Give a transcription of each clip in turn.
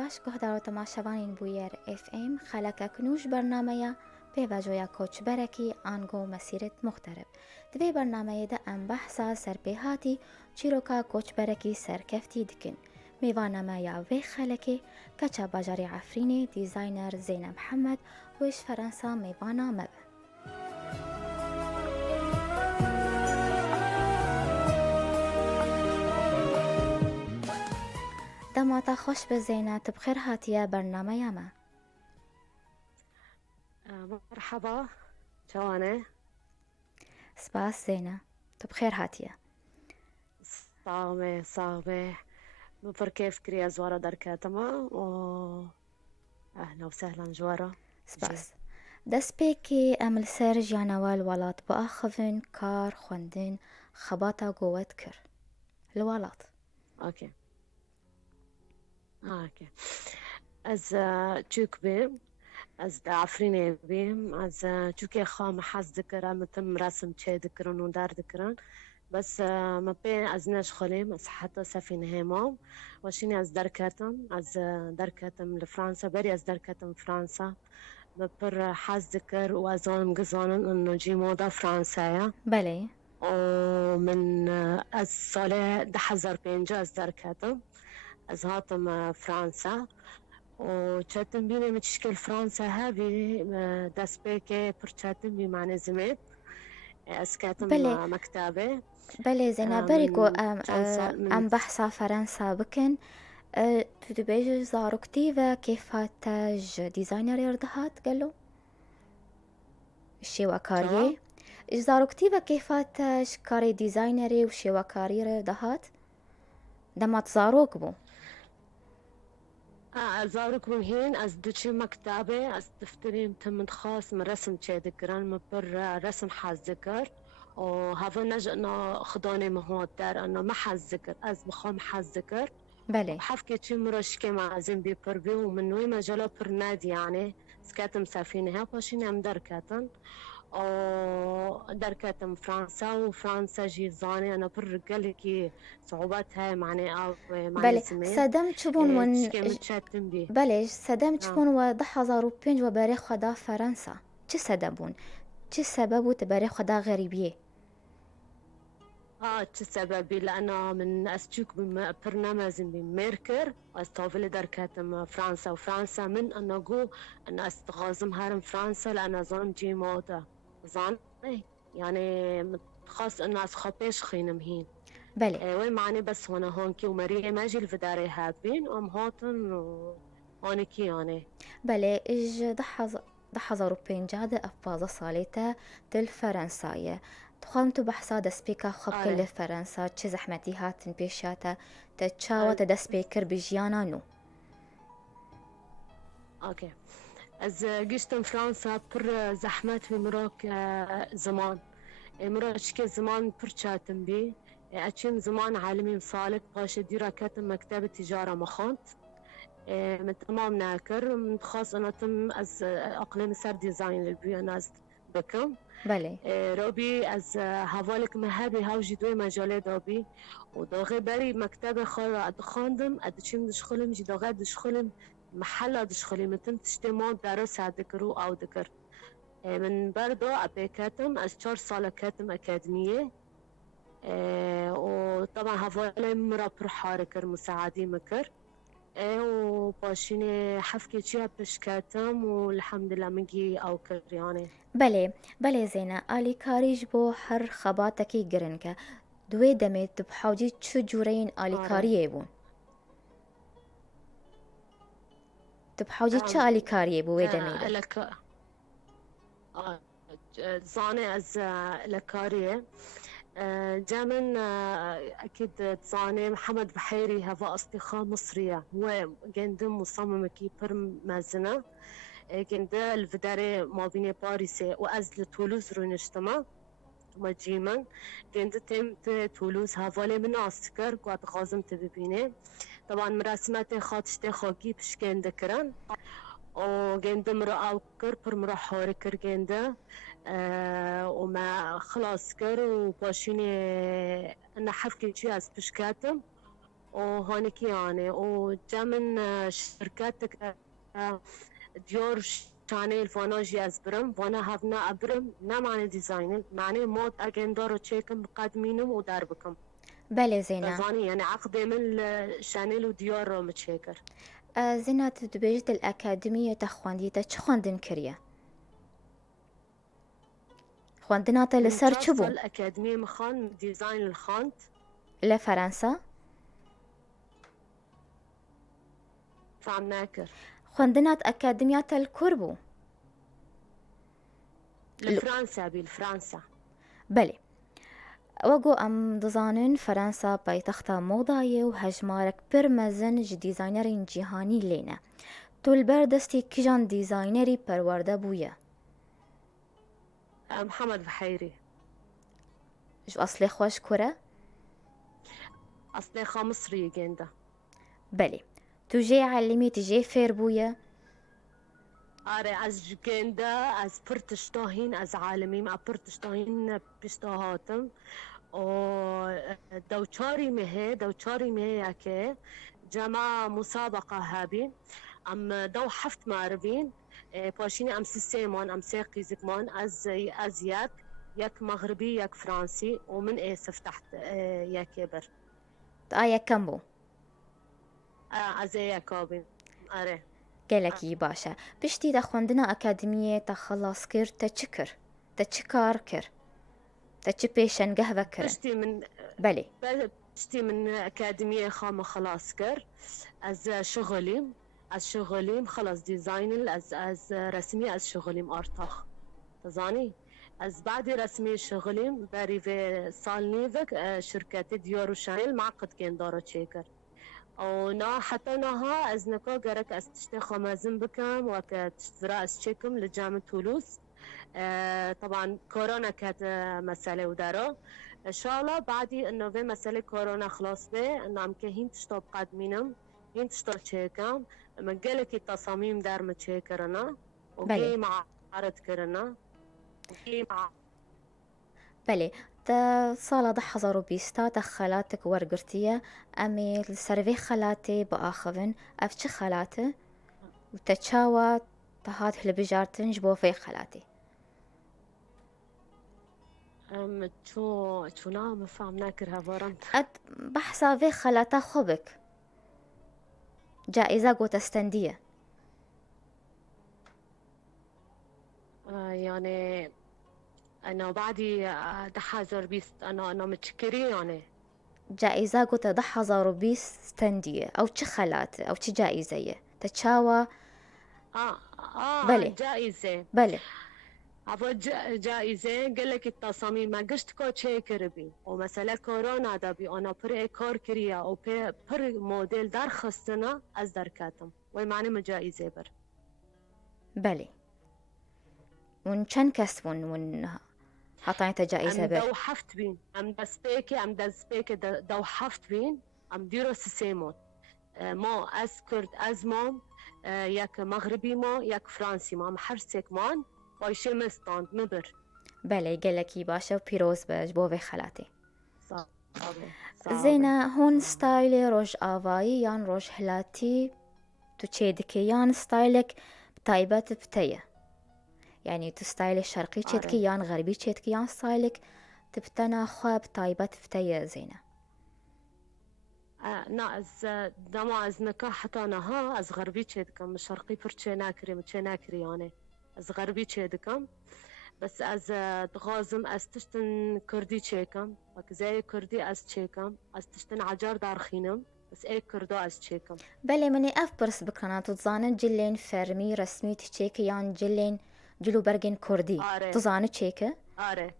باش گهدار و تماشاوانین بویر اف ام خلک کنوش برنامه پیواجویا کوچ برکی آنگو مسیرت مخترب دوی برنامه ده ام بحثا سرپیهاتی چیروکا کوچ برکی سرکفتی دکن میوانما یا وی خلکی کچا باجاری عفرینی دیزاینر زینب محمد ویش فرانسا میوانا مب دماتا خوش به زینت بخیر هاتیه برنامه یما مرحبا جوانه سپاس زینه تو بخیر هاتیه صامة مبر كيف كريا زوارة دركاتما أهلا وسهلا جوارة سپاس دست پیکی عمل سر جانوال ولات با آخوین کار خوندن خباتا گوت کر الولات اوكي از چوك بيم از عفريني بيم از چوكي خام حز ذكرى متم رسم چه ذكرن ودار ذكرن بس ما بين از نش خليم از حتى سفينة هيمام وشيني از دركاتم لفرنسا بري از دركاتم فرنسا ببر حز ذكر وازون مقزونن انه جي موضة فرنسايا بله ومن از ساله 2005 از دركاتم از هاتم فرنسا وشاتم بيني متشكل فرنسا هابي دست بيكي برشاتم بي معنى زميت اسكاتم بله مكتبة بله زينة بريكو من كان صار ام من بحثا فرنسا بكن تدبيج زارو كتيفة كيف تاج ديزاينر يردهات قالوا الشي شو وكاريه زارو كتيفة كيف تاج كاري ديزاينري وشي وكاري يردهات دما تزاروك بو زارك مهين از دوشي مكتبة از دفترين تم خاص من رسم تشي جران مبر رسم حاز ذكر وهذا نجا انه خدوني مهود دار انه ما حاز ذكر از بخوام حاز ذكر بله وحفكي تشي مرشكي مع زين بي بربي ومن وين ما جلو بر نادي يعني سكاتم سافينها باشيني ام دركاتن دركاتم فرنسا وفرنسا جي زاني انا برقلكي صعوبات هاي معني او معني بله زميت سدم چبون ون تشكي متشاتم بي بله سدم آه. چبون و 2005 و برای خدا فرانسا چه سدبون چه سبب تبري خدا غريبية تسببي لأنه من أستوك برنامج بميركر أستوفل در كاتم فرنسا وفرنسا من أنه جو أن أستغازم هارم فرنسا لأنه ظن جي موضة ظن يعني خاص أنه أسخبيش خينم هين بله وين معني بس هنا هونكي وماريا ماجي الفداري هابين أم هوتن وهونكي يعني بله إج دحظ أوروبين جادة أفاظة صاليتا دل فرنساية تخوامتو بحثا دسبيكا خب كل فرنسا چه زحمتي هاتن بيشاتا تتشاوة دسبيكر بجيانا نو اوكي از گشتم فرانسا پر زحمت في مراك زمان مراك زمان پر چاتم بي اچيم زمان عالمي مصالك باش ديرا كاتم مكتبة تجارة مخانت من تمام ناكر من خاص انا تم از اقليم سر ديزاين للبي انا از بكم بله روبي از هوالك مهابي هاوجي دوي مجالي دوبي وداغي بري مكتبة خاندم ادشيم دشخلم جي داغي دشخلم محل دشخلي متن تشتمون درس ذكرو او ذكر من بردو ابيكاتم از 4 سال كاتم اكاديمية وطبعا هفالي مرا برحاركر مساعدي مكر وباشيني حفكي چيا بشكاتم والحمد لله مجي او كر يعني بله زينة آلي كاريج بو هر خباتكي گرنكا دوي دمت بحوجي چو جورين آلي كاريه بون تبحوجي چه آلي كاريه بو دميده لك زاني از لكاريه جامن أكيد تصاني محمد بحيري هذا أصدقاء مصرية هو جندم مصمم كيبر مازنة جند الفداري ما بين باريس وأزل تولوز رو نجتمع مجيما جند تم تولوز هذا من أستكر قد غازم تبينه طبعا مراسمات خاطشتي خاكي بشكين ذكران وجند مرأة وكر بر مرأة حاركر جنده وما خلاص كر وباشيني أنا حفكي شيء از بشكاتم وهونيك يعني وجا من شركاتك ديور شانيل فونوجي از برم وانا هفنا ابرم نه معنی دیزاینل معنی مود اگندارو چیکم بقدمینم و در بکم بله زينة. تزاني يعني عقد من شانيل وديور رو متشيكر. زينة تدبيجت الأكاديمية تخوانديتا چ خواندن كريا؟ خواندناتا من لسر چار چبو؟ سال أكاديمية مخان ديزاين الخانت لفرنسا؟ فعم ناكر خواندنات أكاديمياتا الكربو؟ لفرنسا بالفرنسا. بله. وەگو ئەم دەزانن فەرەنسا پایتەختە مۆدایە و هەژمارێک پر مەزن ji دیزاینەرین جیهانی لێنە. تۆ لەبەر دەستی کیژان دیزاینەری پەروەردە بوویە؟ محمد بحيري. ji ئەسڵێ خۆش کورە؟ أصلي مصري جندا. بەێ. تو ژێ عەلیمی تژێ فێر بوویە؟ آره از جندا از پرتشتاهين از عالمي مع پرتشتاهين بيشتاهاتم و دوچاري مهي ياكي جماعة مسابقة هابي ام دو حفت معربين باشيني ام سيسيمان ام سيقي زكمان از ياك مغربي ياك فرنسي ومن اسف تحت يا كبر یەکەم بوو. از ياكابي آره گەلێکی باشە. پشتی دە خوێندنە ئەکادمیە تە خەڵاس کرد تە چ کرد؟ تە چ کار کرد؟ تە چ پێشەنگەه بەکردن؟ بشتي من بەێ. بشتي من أكاديمية خامة خلاص كر از شغلي خلاص ديزاين از رسمي از شغلي ارتاخ تزاني از بعد رسمي شغلي بري في سال نيفك شركة ديور وشانيل معقد كين دارو تشيكر او نا حتى نها از نكا جرك از تشتي خمازن بكم وك تشترا از تشيكم لجامعة تولوز طبعا كورونا كانت مسألة ودارو ان شاء الله بعدي انه في مسألة كورونا خلاص به انه عم كهين تشتوب قادمينم هين تشتوب تشيكم مجالك التصاميم دار متشيكرنا وكي معرض كرنا وكي مع بەێ. تا ساڵە 2020 تە خەلاتێک وەرگرتیە ئەمێ سەرێ خەلاتێ بە ئاخەون ئەف چ خەلاتە و تە چاوە تەهات هەلبژارتنش بۆ فێ خەلاتێ. شو نعم فهم ناكر هفارنت ئەت بەحسا vê خەلاتە خۆ بک. جائزە گۆتەستەندیە. يعني أنا بعدي دحازر بيست أنا متشكري يعني جائزە گۆتە 2020 ستەندیە ئەو چ خەلاتە ئەو چ جائزەیە تە چاوە بله. جائزة بەێ. عفوا جائزة قال لك التصاميم ما قشت كو تشيكر بي ومثلا كورونا دا بي أنا پر كار كريا أو پر موديل دار خستنا از در كاتم وي معنى ما جائزة بر بەێ. ون چەند کەس بوون ون هەتانیتە جائزە بەر؟ دو حفت بين ام دسبيكي دو حفت بين ام ديرو سيمون ما از كرد از مام ياك مغربي ما ياك فرنسي ما ام حرسك مان بايشي مستاند مبر. بەێ گەلێکی باشە و پیرۆز بەش بۆ vê خەلاتێ. صعب. زێنە هون ستایلێ ڕۆژ ئاوایی یان ڕۆژ هەلاتی تو چێ دکە یان ستایلێک تایبەت بتەیە. يعني تو ستایل شرقی چێتکی یان غەربی چێتکی یان ستایلێک تبتە ناخوا بتایبەت بتەیە زێنە. نا از دما از نكاح حتى نها از غربي تشيدكم شرقي برتشي ناكري يعني از غربي تشيدكم بس از دغازم از تشتن كردي تشيكم وك زي كردي از تشيكم از تشتن عجار دارخينم بس اي كردو از تشيكم. بەێ منێ ئەف پرس بکەنا تزانە جلێن فەرمی ڕسمی تچێکە یان جلێن جلو بەرگên کوردی تزانە چێکە؟ آره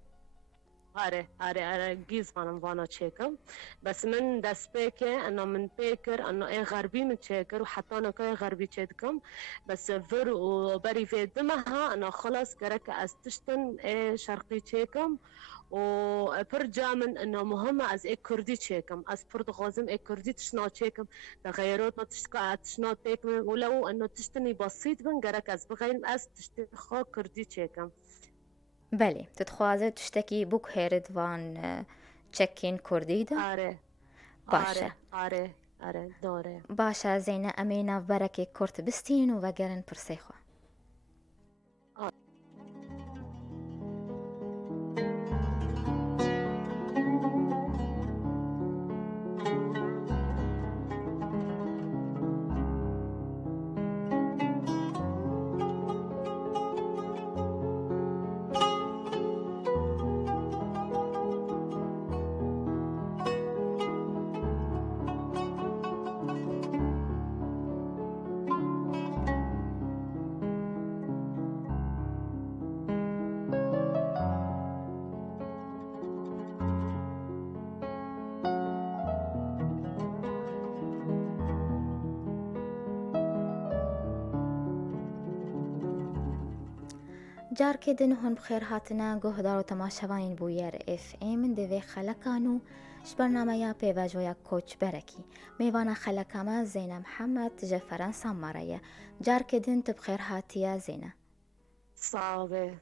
جيز وانا تشيكم بس من دست بيكي انه من بيكر انه اي غربي من تشيكر وحتى انا كاي غربي تشيكم بس فر وبري في دمها انه خلص كرك استشتن اي شرقي تشيكم وبرجع من انه مهمة از اي كردي تشيكم از برد غازم اي كردي تشنا تشيكم تغيرات تشنا تيكم ولو انه تشتني بسيط من كرك از بغير از تشتني خا كردي تشيكم. بەێ تتخوازێت شتێکی بووک هێرت وان چەکین کوردیدا؟ آره باشە. آره أري دوري باشا زينة أمينة بركة كورت بستين وبقرن برسيخو. جار كدن هون بخير هاتنا گهدار و تماشاوانین بویر اف ام دوی خلکانو برنامه یا پیواجویا کوچ برکی میوانا خلکاما زینه محمد جه فرنسا مارایه جار كدن تبخير هاتیا زینه. صعبة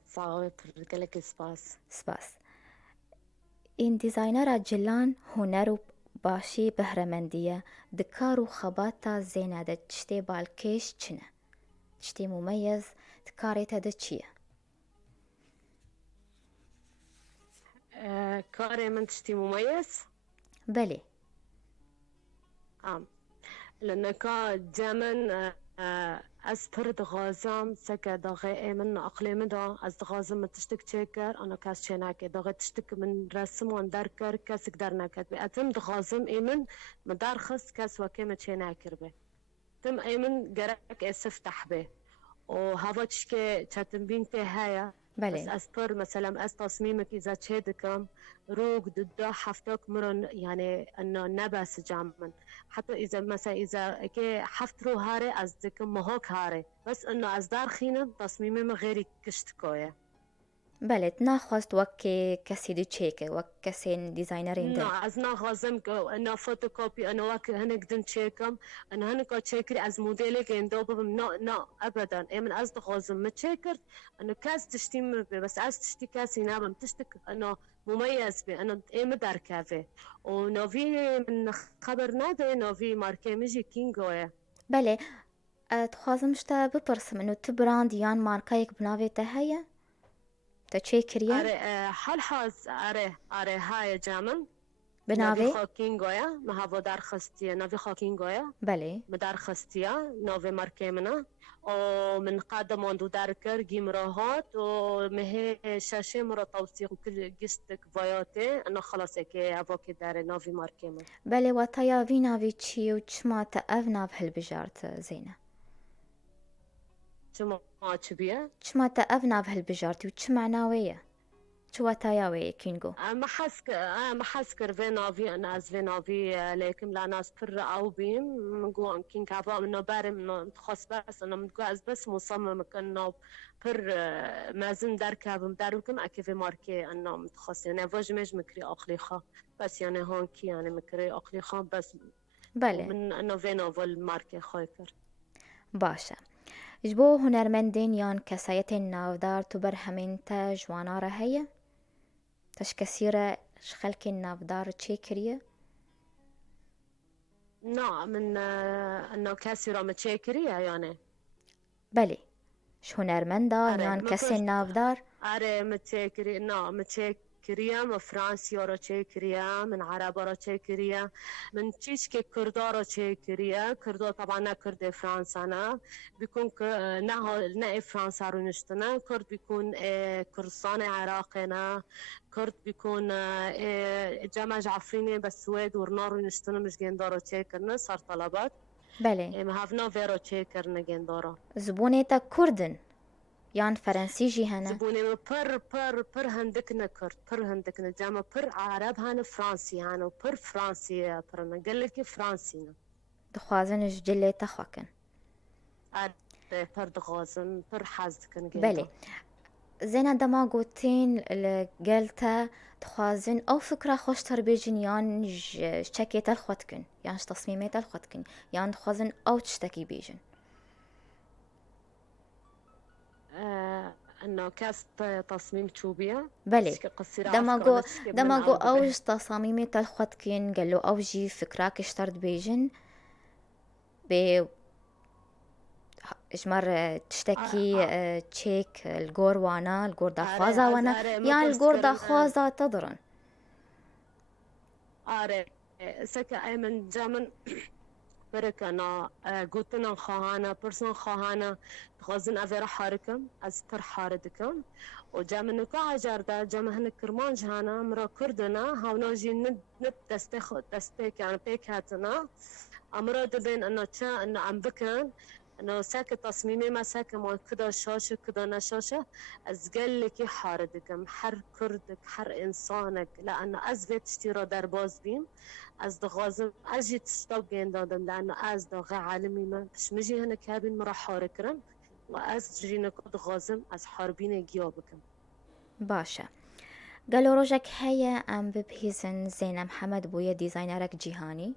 برقلك سپاس. این دیزاینر جلان هنر و باشی بهرمندیه دکار و خباتا زینه ده تشتی بالکش چنه تشتی مميز تکاریتا ده چیه؟ كاري من تشتي مميز؟ بله. لأن كا دائما أسبر دغازم سكا دغي من أقليم دا از دغازم تشتك تشكر أنا كاس شناك دغي تشتك من رسم وندركر كاس قدر نكت بأتم دغازم إيمن مدارخص كاس وكيمة شناكر به تم إيمن جرك أسفتح به وهذا تشكي تتم في هاي بله. بس أسبر مثلا أس تصميمك إذا تشيدكم روق ضد حفتك مرن يعني إنه نبس جامن حتى إذا مثلا إذا كي حفترو هاري أزدكم مهوك هاري بس إنه أصدار خينا تصميمي من غير كشتكوية. بله ناخواست وکی کسی دی چیکه وک کسی دیزاینرین ده. نه از ناخوازم که إنه فوتوكوبي إنه وك هنك دن تشيكم إنه هنك تشيكري از موديلي كين دوبهم نا أبدا إيه من أصدق خوازم متشيكرت إنه كاس تشتي بس أز تشتي كاسي نابم تشتك إنه مميز به إنه إيه مدار كافي ونوفي من خبر ناده نوفي ماركي ميجي كينغوه. بله تخوازم شتا بپرسم انو تو براند یان مارکایک بناوی ته هیا؟ تا چه کریه؟ آره حال حاز آره های جامن بناوی؟ نوی خاکینگویا مهاو در خستیه نوی خاکینگویا بله. مدار خستيا نوفي ماركيمنا ومن قادم وندو داركر جيم راهات ومهي شاشة مرة توثيق كل جستك فاياتي أنا خلاص هيك أبوكي داري نوفي ماركيمنا. بله و تایا وی ناوی چی و چما تا او ناو هل بجارت زینه؟ شو ما تشبيه؟ چما تا او ناو هل بجارتی و چه معناویه؟ چوا تایا وی کینگو؟ ما حسكر في نوفي أنا از في نوفي لكن لا ناس بر أو بيم مقوان كين كابا منو بارم منو تخص بس أنا متقاعد بس مصمم كأنه بر مازن دار كابم داروكم أكيد في ماركي أنا متخصص يعني فوج مش مكري أقليخة بس يعني هون كي يعني مكري أقليخة بس بله. من أنه في نوفي الماركي خايفر. باشه. جبو هنرمندین یان کسایت نافدار تو بر همین تا جوانا را هیا؟ تش کسیره خلک نافدار چی کریه؟ نا من أنه كاسرة متشاكرية يعني. بله. ش هنرمندان یان کسی نافدار؟ آره متشاكري نا متشاكرية من فرنسيا را تشاكرية من عربا را تشاكرية من تشيش كي كردا را تشاكرية كردا طبعا نا كرد فرنسا نا بيكون نا فرنسا رو نشتنا كرد بيكون كردستان عراقنا كرد بيكون جامع جعفريني بس سويد ورنار رو نشتنا مش جندارا تشاكرنا صار طلبات. بله. مهافنا فيرو تشاكرنا جندارا. زبونه تا کردن یان فرنسی جی هنه؟ زبوني پر هندكنا كرد پر هندكنا جامع پر عرب هانا فرنسي هانا پر فرنسي برنا قال لك فرنسينا دخوازن جله تخوكن. پر دغازن پر حازكن. بله. زینا دما گوتین لگلتا دخوازن او فكرة خوش تربيجن یان شكيت الخوت کن یان تصميمات الخوت کن یان دخوازن او تشتكي بيجن. انه كاس تصميم تشوبيه. بله. دماغو اوج تصاميمي تلخوت كين قالو اوجي فكراك اشترت بيجن ب اجمر تشتكي تشيك الجور وانا الجور داخوازا وانا يعني الجور داخوازا تضرن سكا ايمن جامن بركنا قوتنا خواهانا برسون خواهانا تغازن افيرا حاركم از پر حاردكم و جامن نكا عجار دا جامن كرمان جهانا مرا كردنا هاونا جي ند دستيك يعني بيك هاتنا امرا دبين انه تا انه عم بكن انه ساك تصميمي ما ساك مال كدا شاشه كدا نشاشه از قال لك حاردكم حر كردك حر انسانك لانه از بيت اشترا درباز بيم از دغازم اجي تستوب جين دادم لانه از دغه عالمي ما بش مجي هنا كابين مرا حاركرم واز جرينا دغازم از حاربين جيابكم باشا قالوا روجك هيا ام ببهيزن زينة محمد بويا ديزاينرك جيهاني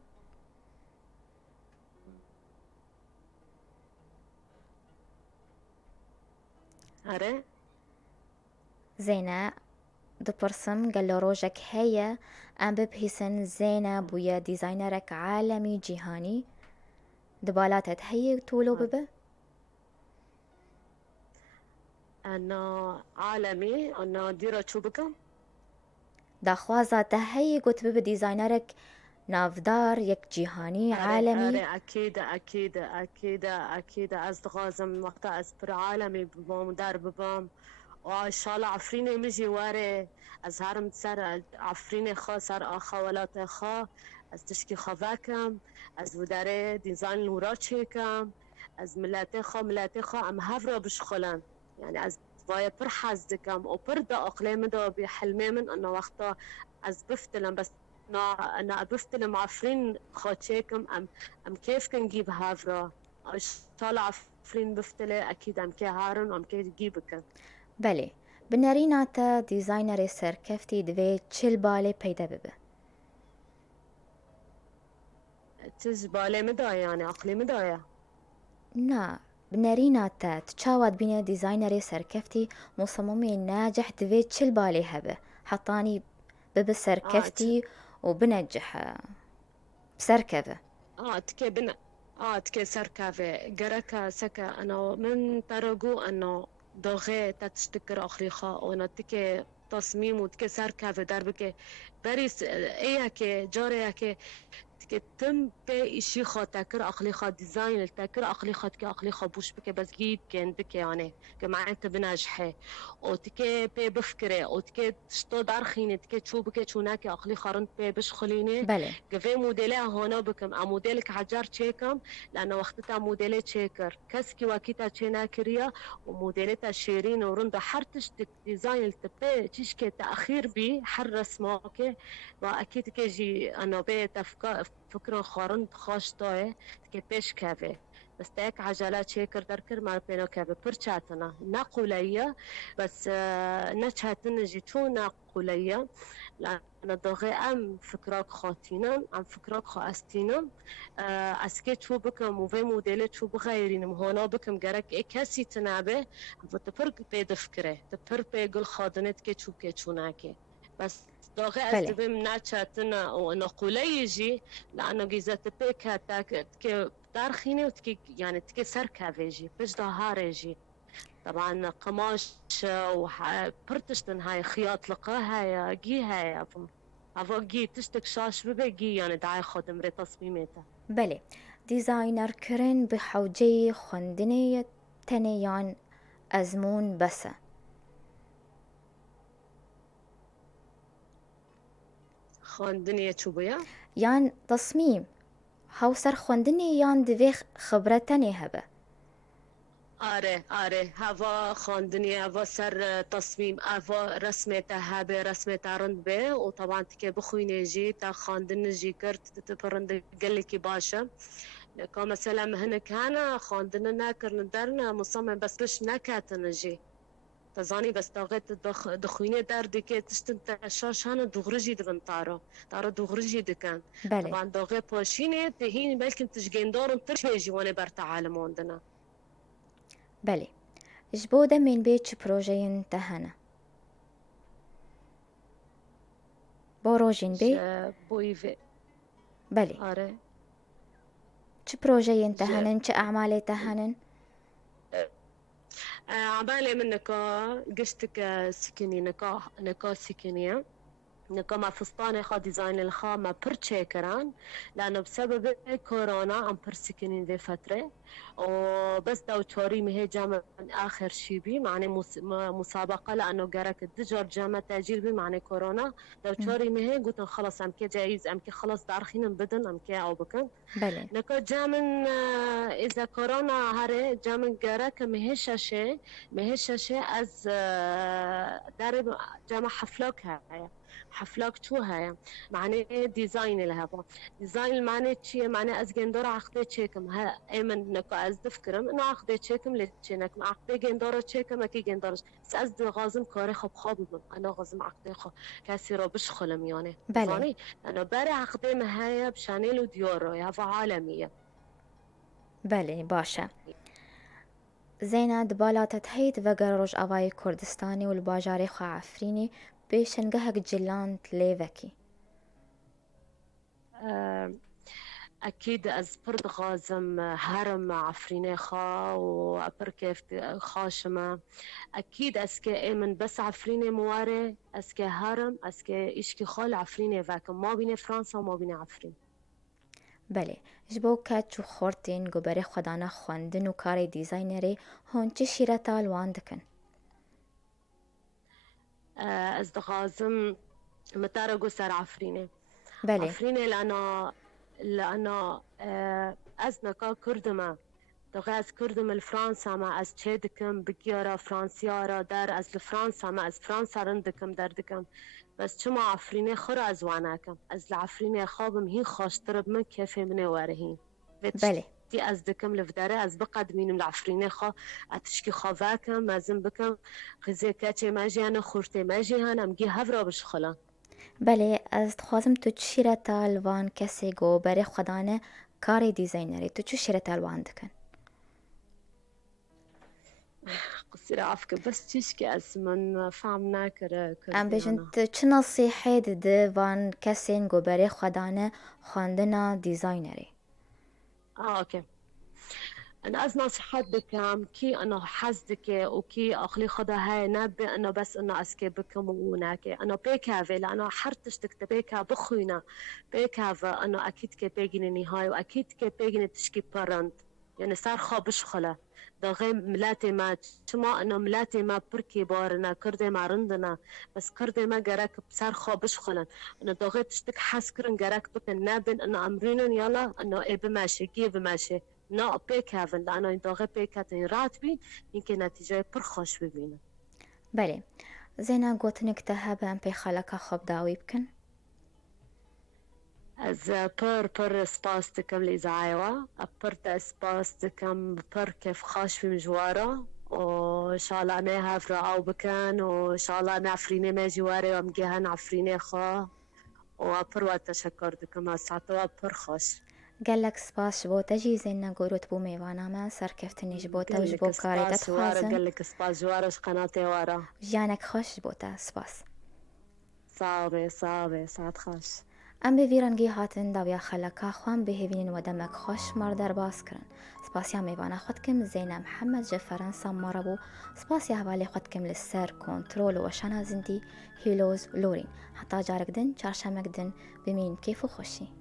اره زينة دبرسم قالوا روجك هيا ام ببهيزن زينة بويا ديزاينرك عالمي جيهاني دبالاتت هيا تولو ببه انه عالمي انه ديرا شوبكم داخوازا تهيا قلت ببه ديزاينرك نافدار يك جيهاني عالمي أكيد از دغازم وقتا از پر عالمي ببام دار ببام وإن شاء الله عفريني مجي واري از هرم سر عفريني خا سر خولات خا از تشكي خواكم از وداره ديزاين الورات شيكم از ملاتي خا ام هفرا بشخلن يعني از وايا پر حزدكم و پر دا اقليم دا بحلمي من انه وقتا از بفتلم بس أنا بفتلم عفرين خاتشيكم أم كيف كنجيب هافرا إن شاء الله عفرين بفتلة أكيد أم كي هارن أم كي جيبك بله بنريناتا ديزاينر سركفتي دوي چل بالي پیدا ببه تز بالي مدايا يعني عقلي مدايا نا بنريناتا تشاواد بينا ديزاينر سركفتي مصممي ناجح دوي چل بالي هبه حطاني ببه سركفتي وبنجح بسركبه تكي سركافي جركا سكا أنا من ترجو أنه دوغي تتشتكر أخريخا وأنا تكي تصميم وتكي سركافي دربكي بريس إياكي جارياكي تكي تم بي إشي خا تكر أخليخا ديزاين تكر أخليخا تكي أخليخا بوش بكي بس جيب كين بكي يعني كما أنت بناجحي أو تكي بي بفكري أو تكي تشتو دارخيني تكي تشو بكي تشوناكي أخليخا رنت بي بشخليني بله كفي موديلها هنا بكم موديلك عجار تشيكم لأنه وقتها موديلي تشيكر كسكي واكيتا تشينا كريا وموديلتها شيرين ورندا حرتش ديزاين تبي تشكي تأخير بي حر رسماكي وأكيد كيجي أنا بي فكرة خارن خاش طاي تكي بيش كافي بس تاك عجلات شيكر دركر ما بينو كافي برشاتنا ناقولية بس نشاتنا جيتو ناقولية لأن ضغي أم فكرك خاطينا أم فكرك خاستينا أسكت شو بكم وفي موديلات شو بغيرين مهونا بكم جرك إيه كاسي تنابه فتفرق بيد فكرة تفرق بيقول خادنت كتشو كتشوناكي بس ضغي أسدبي من ناتشاتنا ونقولي يجي لأنه جيزة تبيك هتاك تكي دارخيني وتكي يعني تكي سركا فيجي بيش ظهار يجي طبعا قماش وبرتشتن هاي خياط لقا هاي جي هاي أفو جي تشتك شاش ببي يعني داعي خدم ري تصميميته بله ديزاينر كرن بحوجي خندنية تنيان أزمون بسه خواندنية شو بيا؟ يان تصميم هاوسر خواندني يان دويخ خبرة تاني هبه آره هوا خواندنی هوا سر تصمیم هوا رسمت هبه رسمت رند به و طبعا تکه بخوینه جی تا خواندن جی کرد تپرند گلی کی باشه لکه مثلا مهنه کانا خواندن نکرن درنا مصمم بس نکاتن جی تزانی بس طاقت دخوینه در دیگه تشتن تشاشان دغرجی دبن تارو دغرجی دکن طبعا داغه پاشینه تهین بلکن تشگندارم ترشیجی وانه بر تعالم عندنا بله جبوده من بيتش بروجين تهنا بوروجين بي بويفي بله آره چه پروژه تهنن چه أعمال تهنن؟ عبالي من نكا قشتك سكني نكا سكنية نكا ما فستاني خا ديزاين الخا ما برتشيكران لأنه بسبب كورونا عم برسكنين ذي فترة وبس دو توري مهي جامع آخر شي بي معني مسابقة لأنه قرك الدجار جامع تأجيل بي معني كورونا دو توري مهي قلت خلص أمكي جايز أمكي خلص دارخين بدن أمكي أو بكن بله نكو جامن إذا كورونا هاري جامن قرك مهي شاشة از دارب جامع حفلوك هاي حفلاك تو هاي معناه ديزاين لها ديزاين معناه شيء معناه از جندورة عقدة شيكم ها ايمن نكو از دفكرم انه عقدة شيكم لتشينك عقدة جندورة شيكم اكي جندورة بس از غازم كاري خب انا غازم عقدة خو كاسي رو بشخلم يعني بله زاني انا باري عقدة مهاية بشانيل وديورو يا عالمية بله باشه زينة دبالا تتهيت وقروج أواي كردستاني والباجاري خو عفريني بشنقهك جلان تليفكي أكيد از برد غازم هرم عفريني خا وأبر كيف خاشمة أكيد أسكي إيمن بس عفريني مواري أسكي هرم أسكي إشكي خال عفريني فاكم ما بيني فرنسا وما بيني عفرين بله جبو كاتشو خورتين قبري خدانا خواندن و كاري ديزاينري هون چه شيرتا الوان دكن از غازم متارقو سر عفريني بله عفريني لأنه از نكا كردما دغاز كردم الفرنسا ما از چه دكم بگيارا فرانسيارا در از الفرنسا ما از فرنسا رندكم دردكم بس چما عفريني خور از واناكم از العفريني خابم هين خاشترب من كيف من وارهين بله دي از دكم لفداره از بقد مينم العفريني خا اتشكي خواكم مازم بكم غزي كاتشي ماجي انا خورتي ماجي هانا مجي هفرا بشخلا بله از تخوازم تو چه شيرتا الوان كسي قبري خدانا كاري ديزاينري تو چه شيرتا الوان دكن قصيرة عفك بس تشكي از من فهم ناكر ام بيجن چه نصيحة ده وان كسين قبري خدانا خواندنا ديزاينري اوكي أنا أز نصيحات بكم كي أنا حزدك وكي أخلي خدا هاي نبي أنا بس أنا أسكي بكم وناكي أنا بيكافي لأنه حرتش تكتبيكا بخوينا بيكافا أنا أكيد كي بيجيني هاي وأكيد كي بيجيني تشكي برند يعني صار خابش خلا ده غير ملاتي ما شما أنا ملاتي ما بركي بارنا كردي ما رندنا بس كردي ما جراك بصار خابش خلا أنا ده غير تشتك حسكرن جراك بكن نابن أنا أمرين يلا أنا إيه بماشي كي بماشي نا بيك هافن لأنه ينطغي بيكاتين راتبين يمكن نتيجة برخوش ببينه بله زينا قوتنك تهبا بي خلقا خب داوي بكن از پر سپاس دکم لیزعایوا پر سپاس دکم پر كيف خاش بمجوارا و شاء نه هفرا او بكن و شاء نعفريني ما جواري ومجيهن عفريني خا و پر وتشكر دكم ساعتوا پر خاش قالك سباس جبوتا جي زينا قروت بو ميوانا ما سركفتني جبوتا وجبو كاري تتخازن قالك سباس جوارش قناتي ورا جانك خوش جبوتا سباس صعبة ساعت خاش ام به ویرانگی هاتن داویا خلقا خوان به هیوین و دمک خوش مردر باز کرن سپاسیا میوانا خود کم زینا محمد جفران سامارا بو سپاسیا حوالی خود کم لسر کنترول و شنا زندی هیلوز لورین حتی جارک دن چارشمک دن بمین کیف و خوشی